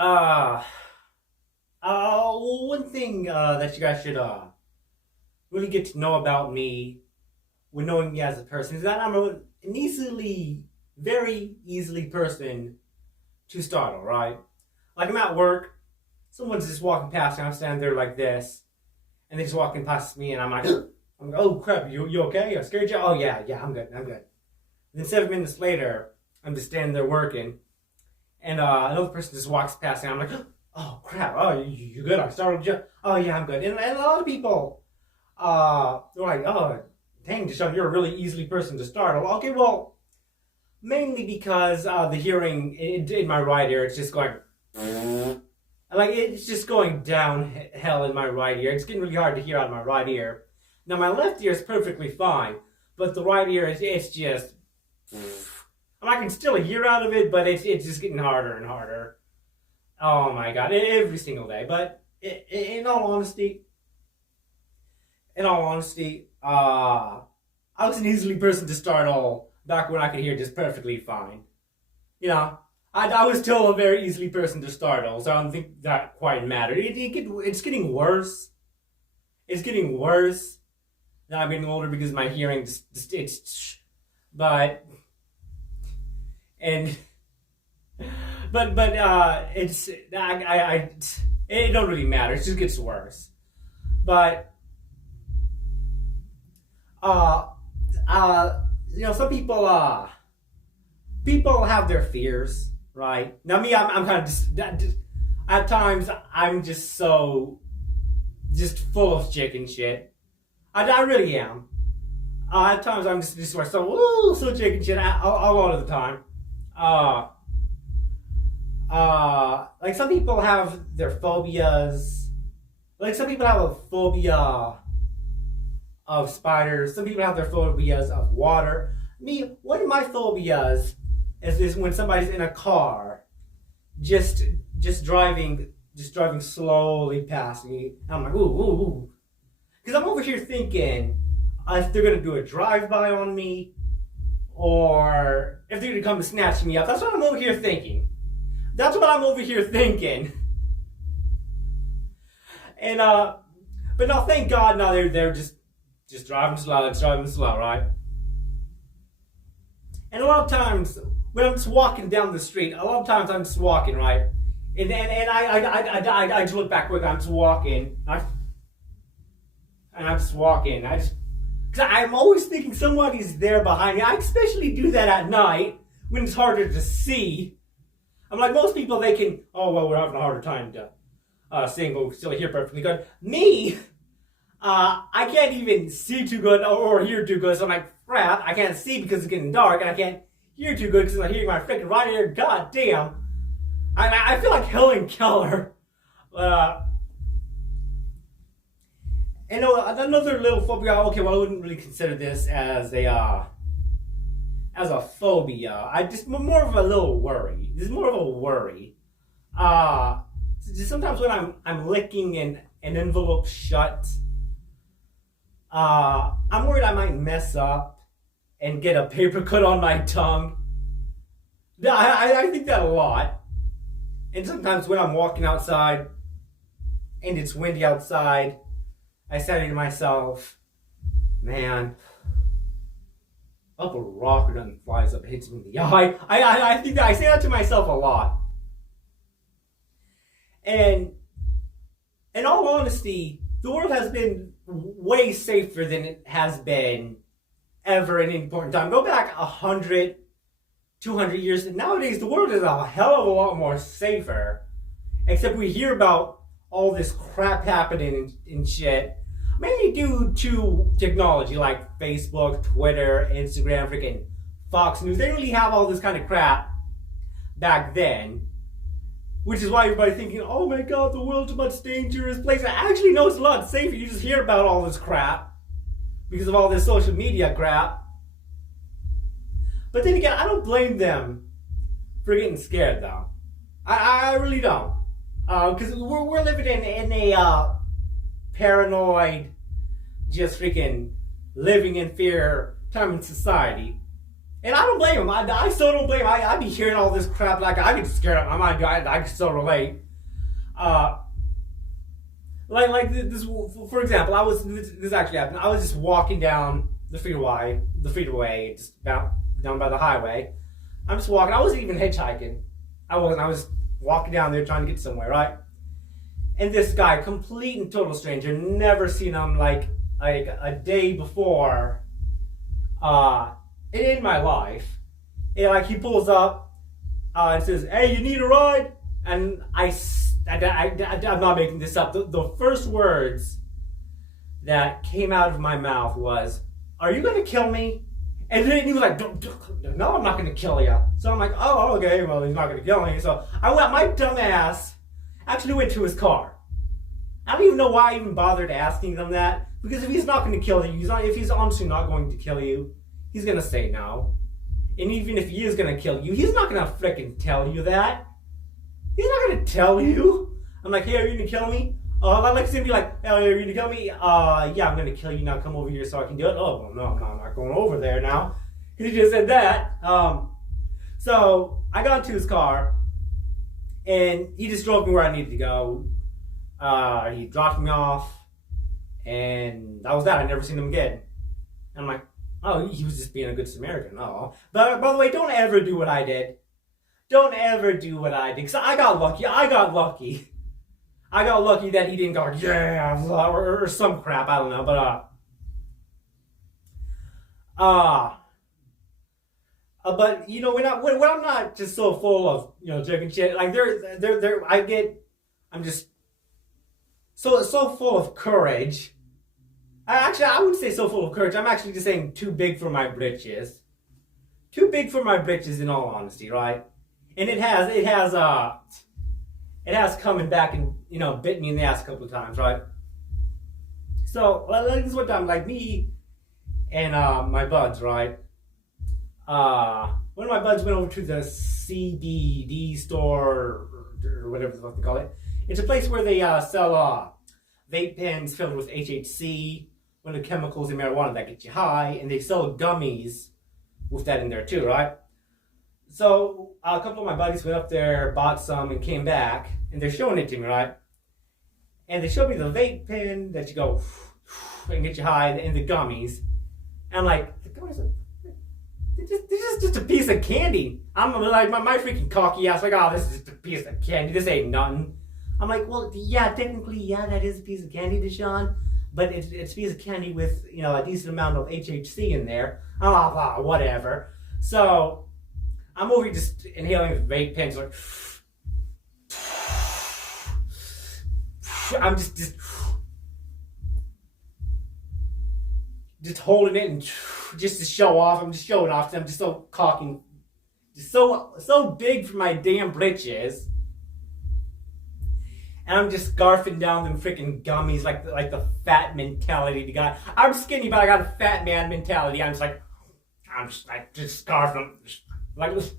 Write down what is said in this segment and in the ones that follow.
Uh, One thing that you guys should really get to know about me when knowing me as a person is that I'm an very easily person to startle, right? Like I'm at work, someone's just walking past me, I'm standing there like this, and they're just walking past me, and I'm like, I'm like, oh crap, you okay? I scared you? Oh yeah, I'm good. And then 7 minutes later, I'm just standing there working, and another person just walks past me, and I'm like, oh crap, oh you good? I startled you? Oh yeah, I'm good. And a lot of people, they're like, oh dang, Deshaun, you're a really easily person to startle. Okay, well, mainly because the hearing in my right ear, it's just going, like it's just going downhill in my right ear. It's getting really hard to hear out of my right ear. Now my left ear is perfectly fine, but the right ear it's just. I can still hear out of it, but it's just getting harder and harder. Oh my god, every single day. But in all honesty, I was an easily person to startle back when I could hear just perfectly fine. You know, I was still a very easily person to startle, so I don't think that quite mattered. It's getting worse. It's getting worse now I'm getting older because my hearing just it's. But and it's it don't really matter. It just gets worse. But uh some people have their fears, right? Now me, I'm kind of just at times I'm just so just full of chicken shit. I really am. At times I'm just so chicken shit a lot of the time. Uh, like some people have their phobias. Like some people have a phobia of spiders. Some people have their phobias of water. Me, one of my phobias is when somebody's in a car, just driving slowly past me. I'm like, ooh, because I'm over here thinking if they're gonna do a drive-by on me, or if they're gonna come to snatch me up. That's what I'm over here thinking. And but no, thank God, now they're just driving slow. It's driving slow, right? And a lot of times when I'm just walking down the street, a lot of times I'm just walking, right? And I just look back quick. I'm just walking, and I'm just walking. Because I'm always thinking somebody's there behind me. I especially do that at night when it's harder to see. I'm like, most people, they can, oh, well, we're having a harder time to seeing, but we still hear perfectly good. Me, I can't even see too good or hear too good, so I'm like, crap, I can't see because it's getting dark, and I can't hear too good because I'm hearing my freaking right ear. God damn. I feel like Helen Keller. And another little phobia. Okay, well, I wouldn't really consider this as a phobia. I just more of a little worry. This is more of a worry. Sometimes when I'm licking an envelope shut, I'm worried I might mess up and get a paper cut on my tongue. I think that a lot. And sometimes when I'm walking outside and it's windy outside, I say to myself, man, up a rock or nothing flies up, hits me in the eye. I think that I say that to myself a lot. And in all honesty, the world has been way safer than it has been ever in any point in time. Go back 100, 200 years, and nowadays the world is a hell of a lot more safer. Except we hear about all this crap happening and shit, mainly due to technology like Facebook, Twitter, Instagram, freaking Fox News. They didn't really have all this kind of crap back then. Which is why everybody's thinking, oh my god, the world's a much dangerous place. Actually, no, it's a lot safer. You just hear about all this crap because of all this social media crap. But then again, I don't blame them for getting scared, though. I really don't. Because we're living in a paranoid, just freaking living in fear time in society. And I don't blame him. I still don't blame him. I be hearing all this crap. Like, I get scared. I can still relate. Uh, like this, for example, this actually happened. I was just walking down the freeway, just down by the highway. I'm just walking. I wasn't even hitchhiking. I wasn't. I was walking down there trying to get somewhere, right? And this guy, complete and total stranger, never seen him like a day before. In my life, and like he pulls up and says, "Hey, you need a ride?" And I'm not making this up. The first words that came out of my mouth was, "Are you gonna kill me?" And then he was like, "No, I'm not gonna kill you." So I'm like, "Oh, okay, well, he's not gonna kill me." So my dumb ass actually went to his car. I don't even know why I even bothered asking them that, because if he's not gonna kill you, if he's honestly not going to kill you, he's gonna say no. And even if he is gonna kill you, he's not gonna frickin' tell you that. He's not gonna tell you. I'm like, "Hey, are you gonna kill me?" I like to be like, "Hey, are you gonna kill me?" Yeah, I'm gonna kill you now. Come over here so I can do it. Oh, well, no, I'm not going over there now. He just said that. So I got into his car, and he just drove me where I needed to go. He dropped me off, and that was that. I never seen him again. I'm like, oh, he was just being a good Samaritan. Oh, but by the way, don't ever do what I did. Don't ever do what I did, because I got lucky. I got lucky that he didn't go, yeah, or some crap. I don't know, but you know, when I'm not just so full of joking shit, like I'm just so full of courage. I wouldn't say so full of courage. I'm actually just saying too big for my britches. Too big for my britches, in all honesty, right? And it has coming back and bit me in the ass a couple of times, right? So like this one time, like me and my buds, right? One of my buds went over to the CBD store or whatever the fuck they call it. It's a place where they sell vape pens filled with HHC, one of the chemicals in marijuana that get you high, and they sell gummies with that in there too, right? So a couple of my buddies went up there, bought some, and came back, and they're showing it to me, right? And they showed me the vape pen that you go and get you high, and the gummies. And I'm like, the gummies are, this is just a piece of candy. I'm like, my freaking cocky ass, like, oh, this is just a piece of candy. This ain't nothing. I'm like, well, yeah, technically, yeah, that is a piece of candy, Deshaun. But it's a piece of candy with, a decent amount of HHC in there. Whatever. So I'm over here just inhaling the vape pens, like, I'm just holding it and just to show off. I'm just showing off because I'm just so cocky, just so big for my damn britches. And I'm just scarfing down them freaking gummies like the fat mentality guy. I'm skinny, but I got a fat man mentality. I'm just scarfing them like this.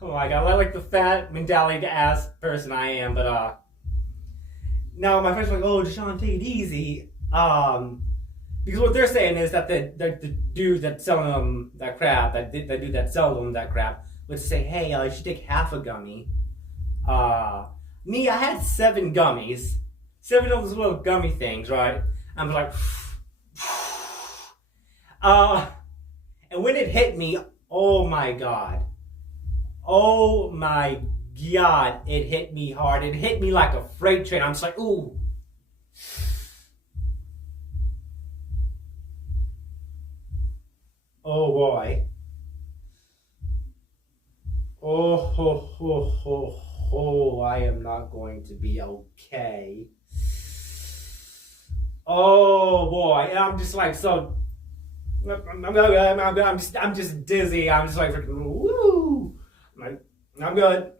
Oh my god, I like the fat mentality ass person I am, but now my friends are like, "Oh, Deshaun, take it easy." Because what they're saying is that the dude that's selling them that crap, that dude that sells them that crap, would say, "Hey, you should take half a gummy." Me, I had 7 gummies, 7 of those little gummy things, right? I'm like, and when it hit me, oh my god, it hit me hard. It hit me like a freight train. I'm just like, ooh. Oh boy. Oh, I am not going to be okay. Oh boy. And I'm just like, so I'm just dizzy. I'm just like, woo. I'm good.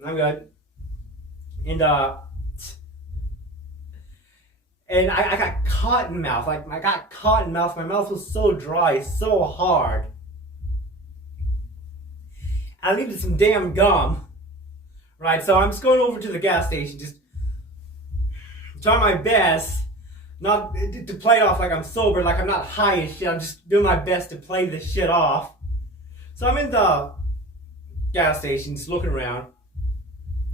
And I got cotton mouth. Like, I got cotton mouth. My mouth was so dry, so hard. I needed some damn gum. Right, so I'm just going over to the gas station, just trying my best not to play it off like I'm sober, like I'm not high as shit. I'm just doing my best to play this shit off. So I'm in the gas station, just looking around,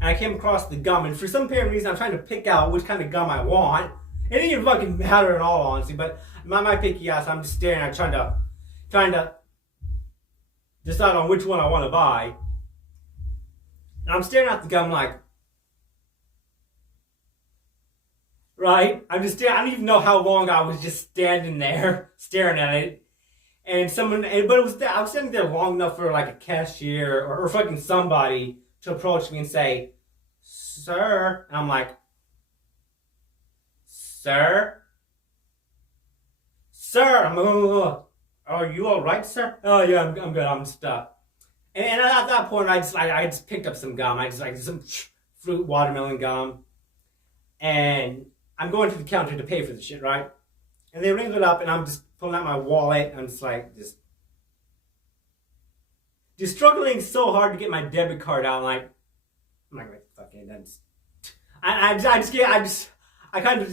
and I came across the gum. And for some apparent reason, I'm trying to pick out which kind of gum I want. It didn't even fucking matter in all honesty, but my picky ass, I'm just staring at, trying to decide on which one I want to buy. And I'm staring at the gum like, right? I'm just staring. I don't even know how long I was just standing there staring at it. And but I was standing there long enough for like a cashier or fucking somebody to approach me and say, "Sir," and I'm like, "Sir, sir." I'm like, "Are you all right, sir?" "Oh yeah, I'm good. I'm stuck." And at that point, I just picked up some gum. I just like some fruit watermelon gum, and I'm going to the counter to pay for the shit, right? And they ring it up, and I'm just pulling out my wallet. I'm just like, just struggling so hard to get my debit card out. Like, I'm like, fucking, I couldn't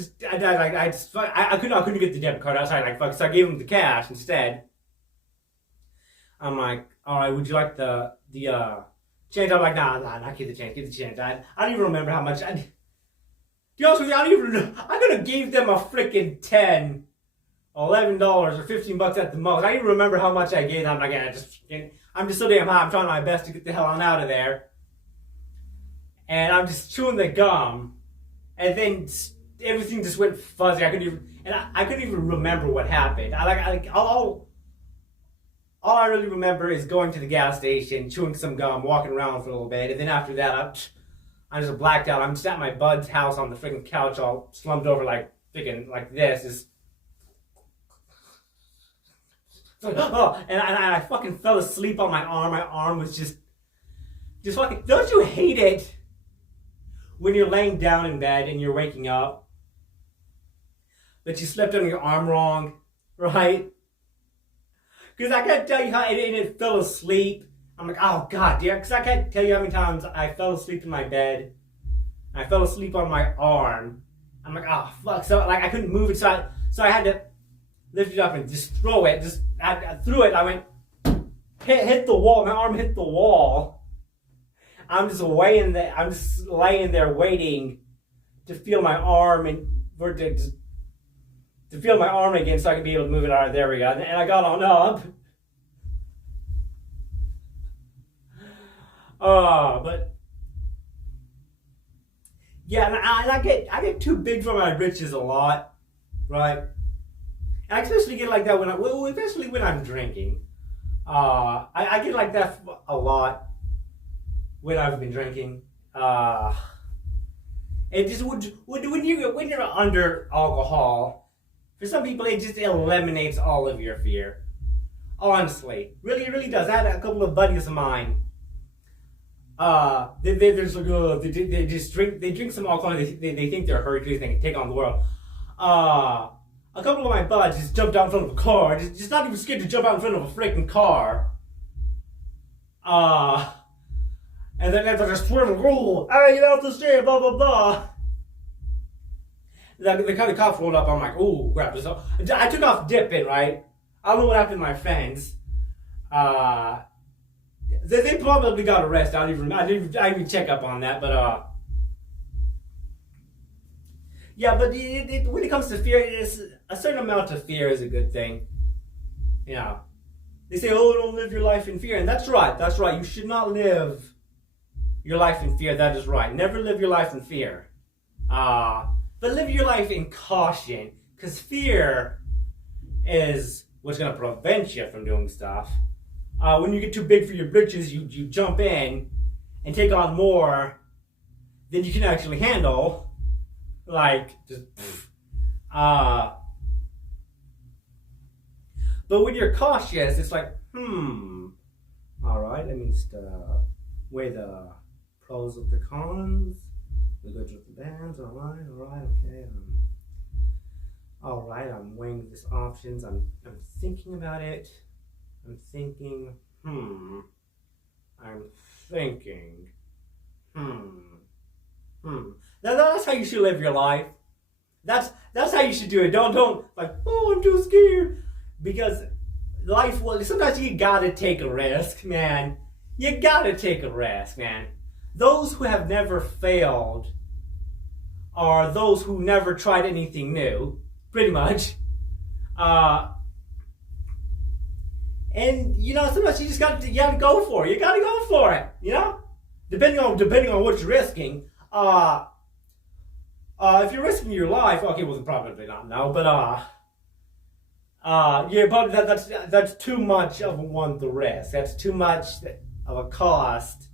get the debit card outside. Like, fuck, so I gave him the cash instead. I'm like, all right, would you like the change? I'm like, nah, not give the change. I don't even remember how much. To be honest with you, I don't even know. I could have gave them a freaking $10, $11, or $15 at the most. I don't even remember how much I gave them. I'm like, I'm just so damn high. I'm trying my best to get the hell on out of there. And I'm just chewing the gum, and then everything just went fuzzy. I couldn't even remember what happened. All I really remember is going to the gas station, chewing some gum, walking around for a little bit, and then after that, I just blacked out. I'm just at my bud's house on the freaking couch, all slumped over like freaking like this. Just, oh, and I fucking fell asleep on my arm. My arm was just fucking. Don't you hate it when you're laying down in bed and you're waking up that you slept on your arm wrong, right? Because I can't tell you how it fell asleep. I'm like, oh god, dear. Because I can't tell you how many times I fell asleep in my bed. I fell asleep on my arm. I'm like, oh fuck. So like I couldn't move it, so I had to lift it up and just throw it. I threw it. I went hit the wall. My arm hit the wall. I'm just laying there waiting to feel my arm and to feel my arm again so I could be able to move it. All right, there we go. And I got on up. But yeah, and I get too big for my britches a lot, right? And I especially get like that especially when I'm drinking. I get like that a lot when I've been drinking. It just when you're under alcohol. For some people, it just eliminates all of your fear. Honestly, really, it really does. I had a couple of buddies of mine. They just drink some alcohol. They think they're Hercules. They can take on the world. A couple of my buds just jumped out in front of a car. Just not even scared to jump out in front of a freaking car. And then they're just swerving, oh, hey, get out the street, blah blah blah. The kind of cops rolled up. I'm like, oh crap! So I took off dipping, right? I don't know what happened to my friends. They probably got arrested. I didn't even check up on that, but yeah. But when it comes to fear, a certain amount of fear is a good thing. You know, they say, oh, don't live your life in fear, and that's right. That's right. You should not live your life in fear. That is right. Never live your life in fear. But live your life in caution, because fear is what's going to prevent you from doing stuff. When you get too big for your britches, you jump in and take on more than you can actually handle. Like, just, but when you're cautious, it's like, alright, let me just weigh the pros with the cons. The goods with the bands, alright, okay. Alright, I'm weighing these options. I'm thinking about it. I'm thinking. Now that's how you should live your life. That's how you should do it. Don't like, oh, I'm too scared. Because life will, sometimes you gotta take a risk, man. You gotta take a risk, man. Those who have never failed are those who never tried anything new, pretty much. And sometimes you gotta go for it. You gotta go for it. Depending on what you're risking. If you're risking your life, okay, well, probably not now, but yeah, but that's too much of one to risk. That's too much of a cost.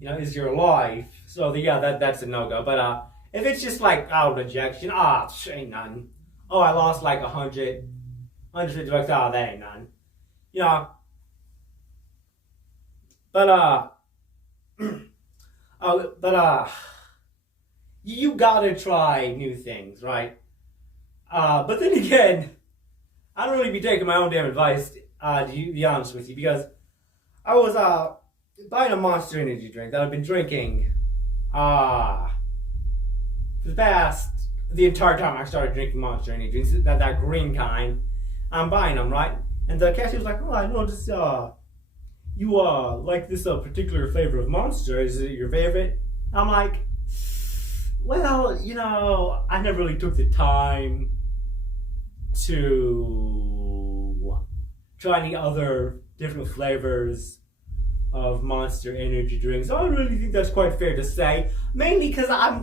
Is your life. So yeah, that's a no go. But if it's just like rejection, ain't none. Oh, I lost like 150 bucks. That ain't none. But you gotta try new things, right? But then again, I don't really be taking my own damn advice, to be honest with you, because I was buying a Monster Energy drink that I've been drinking for the entire time I started drinking Monster Energy drinks, that green kind. I'm buying them, right? And the cashier was like, oh, I noticed you like this particular flavor of Monster. Is it your favorite? I'm like, well, I never really took the time to try any other different flavors of Monster Energy drinks. So I really think that's quite fair to say. Mainly because I'm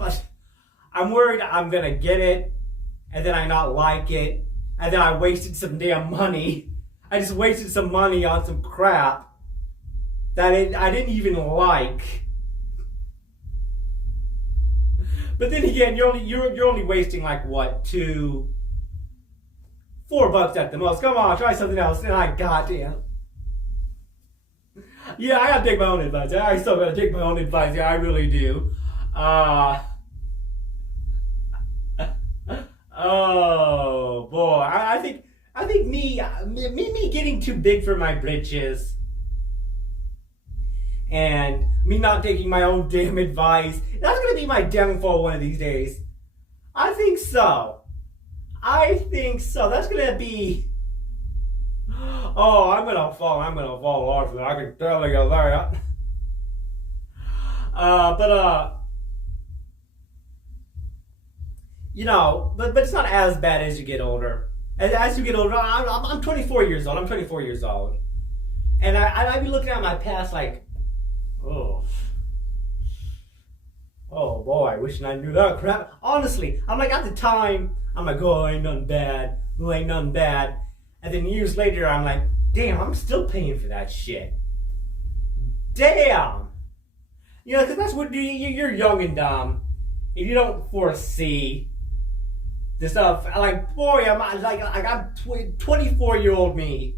worried I'm gonna get it, and then I not like it, and then I wasted some damn money. I just wasted some money on some crap that I didn't even like. But then again, you're only wasting like what, $4 at the most. Come on, try something else. And goddamn. Yeah, I gotta take my own advice. I still gotta take my own advice. Yeah, I really do. Oh boy, I think me getting too big for my britches, and me not taking my own damn advice, that's gonna be my downfall one of these days. I think so. That's gonna be. Oh, I'm gonna fall off. I can tell you that. But it's not as bad as you get older. As you get older, I'm 24 years old. And I be looking at my past like, oh boy, wishing I knew that crap. Honestly, I'm like, at the time, I'm like, oh, ain't nothing bad. And then years later, I'm like, damn, I'm still paying for that shit. Damn. Because that's what you're young and dumb. If you don't foresee the stuff, like, boy, I'm 24-year-old me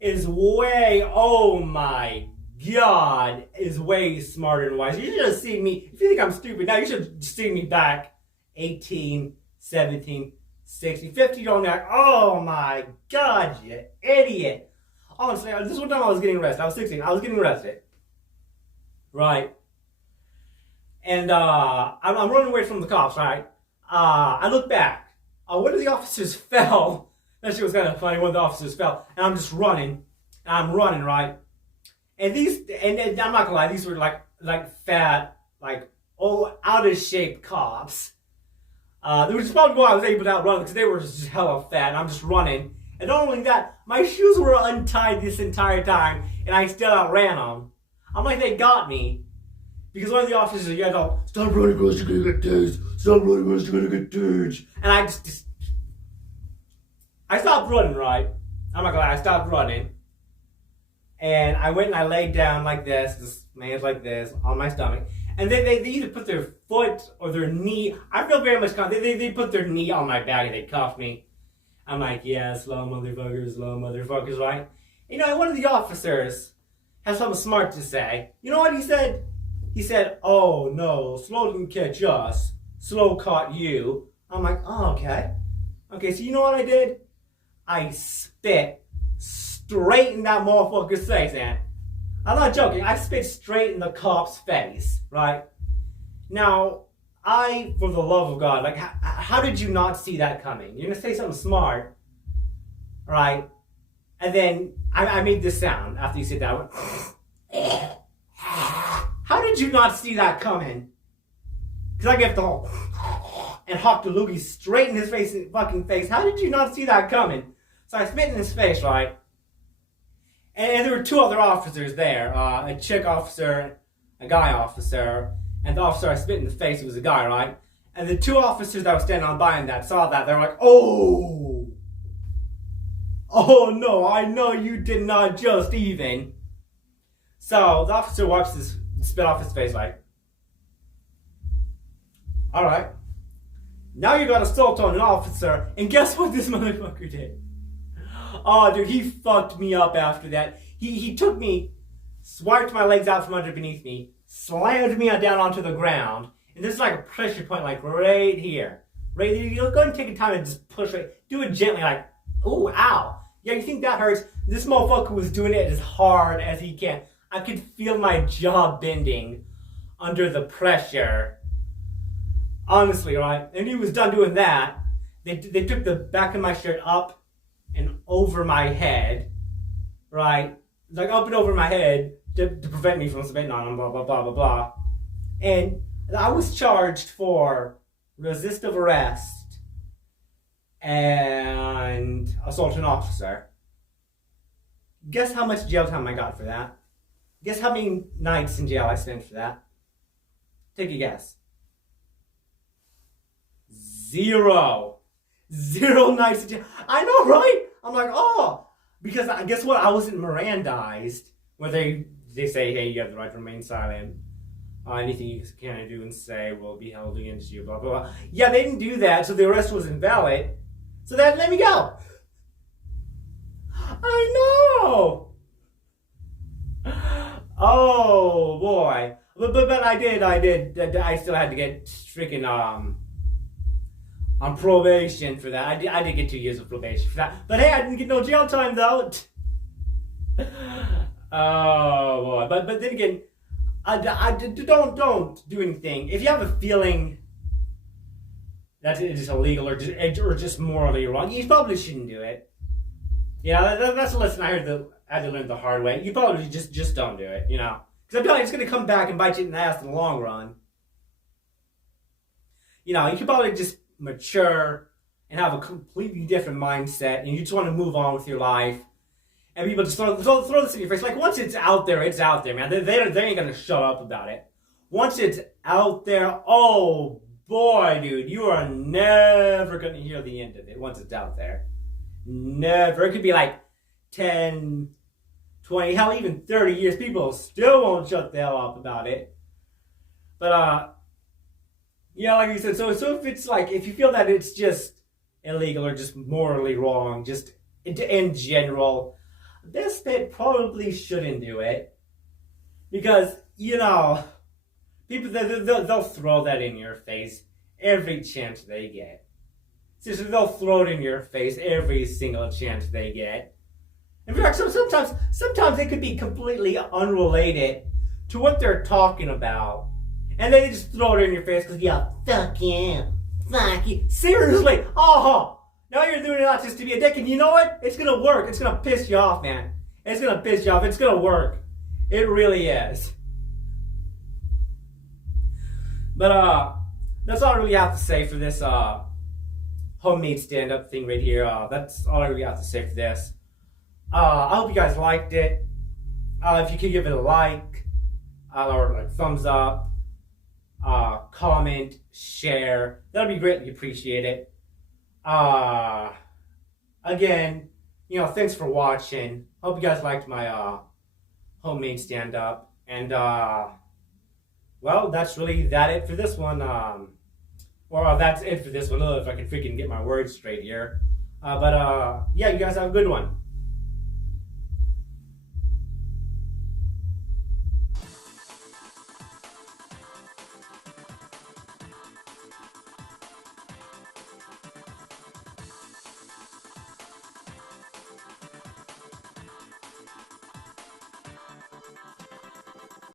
is way, oh my God, is way smarter and wiser. You should have seen me. If you think I'm stupid now, you should see me back 18, 17, 16, 15 year old like, oh my God, you idiot. Honestly, this one time I was getting arrested. I was 16. I was getting arrested. Right. And I'm running away from the cops, right? I look back. One of the officers fell. That shit was kind of funny. One of the officers fell. And I'm just running. I'm running, right? And I'm not gonna lie, these were like fat, like, out of shape cops. Which is probably why I was able to outrun them, because they were just hella fat, and I'm just running. And not only that, my shoes were untied this entire time, and I still outran them. I'm like, they got me. Because one of the officers yelled out, stop running, girls, you're gonna get tased. Stop running, girls, you're gonna get tased. And I stopped running, right? I'm not gonna lie, I stopped running. And I went and I laid down like this, my hands like this, on my stomach. And then they either put their foot or their knee. I feel very much confident. They put their knee on my back and they cuffed me. I'm like, yeah, slow motherfuckers, right? And one of the officers has something smart to say. You know what he said? He said, oh no, slow didn't catch us. Slow caught you. I'm like, oh, okay. Okay, so you know what I did? I spit straight in that motherfucker's face, man. I'm not joking. I spit straight in the cop's face, right? Now, for the love of God, like, how did you not see that coming? You're gonna say something smart, right? And then I made this sound after you said that. How did you not see that coming? Because I get the whole and hawked the loogie straight in his fucking face. How did you not see that coming? So I spit in his face, right? And there were two other officers there, a chick officer, a guy officer, and the officer I spit in the face was a guy, right? And the two officers that were standing on by him that saw that, they were like, oh no, I know you did not just even. So the officer wipes his spit off his face like, alright, now you got assault on an officer, and guess what this motherfucker did? Oh, dude, he fucked me up after that. He took me, swiped my legs out from underneath me, slammed me down onto the ground, and this is like a pressure point, like right here. Right there. You go ahead and take a time and just push it. Do it gently, like, ooh, ow. Yeah, you think that hurts? This motherfucker was doing it as hard as he can. I could feel my jaw bending under the pressure. Honestly, right? And he was done doing that. They took the back of my shirt up and over my head, right? Like up and over my head to prevent me from spitting on him, blah, blah, blah, blah, blah. And I was charged for resistive arrest and assault an officer. Guess how much jail time I got for that? Guess how many nights in jail I spent for that? Take a guess. 0 nights in jail. I know, right? I'm like, oh, because guess what? I wasn't Mirandized, where they say, hey, you have the right to remain silent. Anything you can do and say will be held against you, blah, blah, blah. Yeah, they didn't do that, so the arrest was invalid. So they let me go. I know. Oh boy, but I did. I still had to get freaking on probation for that. I did get 2 years of probation for that. But hey, I didn't get no jail time though. Oh boy, but then again, don't do anything if you have a feeling that it is illegal or just morally wrong. You probably shouldn't do it. Yeah, that's a lesson I had to learn the hard way. You probably just don't do it, you know, because I'm telling you, it's gonna come back and bite you in the ass in the long run. You know, you could probably just mature and have a completely different mindset, and you just want to move on with your life. And people just throw this in your face. Like, once it's out there, man. They ain't gonna shut up about it. Once it's out there, oh boy, dude, you are never gonna hear the end of it once it's out there. Never. It could be like 10, 20, hell, even 30 years. People still won't shut the hell up about it. But, yeah, like you said, so if it's like, if you feel that it's just illegal or just morally wrong, just in general, this bit probably shouldn't do it. Because, you know, people, they'll throw that in your face every chance they get. Seriously, they'll throw it in your face every single chance they get. In fact, sometimes they could be completely unrelated to what they're talking about. And they just throw it in your face because, yeah, fuck you. Seriously, now you're doing it not just to be a dick, and you know what? It's gonna work. It's gonna piss you off, man. It's gonna piss you off. It's gonna work. It really is. But that's all I really have to say for this homemade stand-up thing right here. That's all I really have to say for this. I hope you guys liked it. If you could give it a like, or like thumbs up, comment, share, that'll be greatly appreciated. Again, you know, thanks for watching. Hope you guys liked my homemade stand-up. And well, that's really it for this one. Or that's it for this one. If I can freaking get my words straight here. But yeah, you guys have a good one.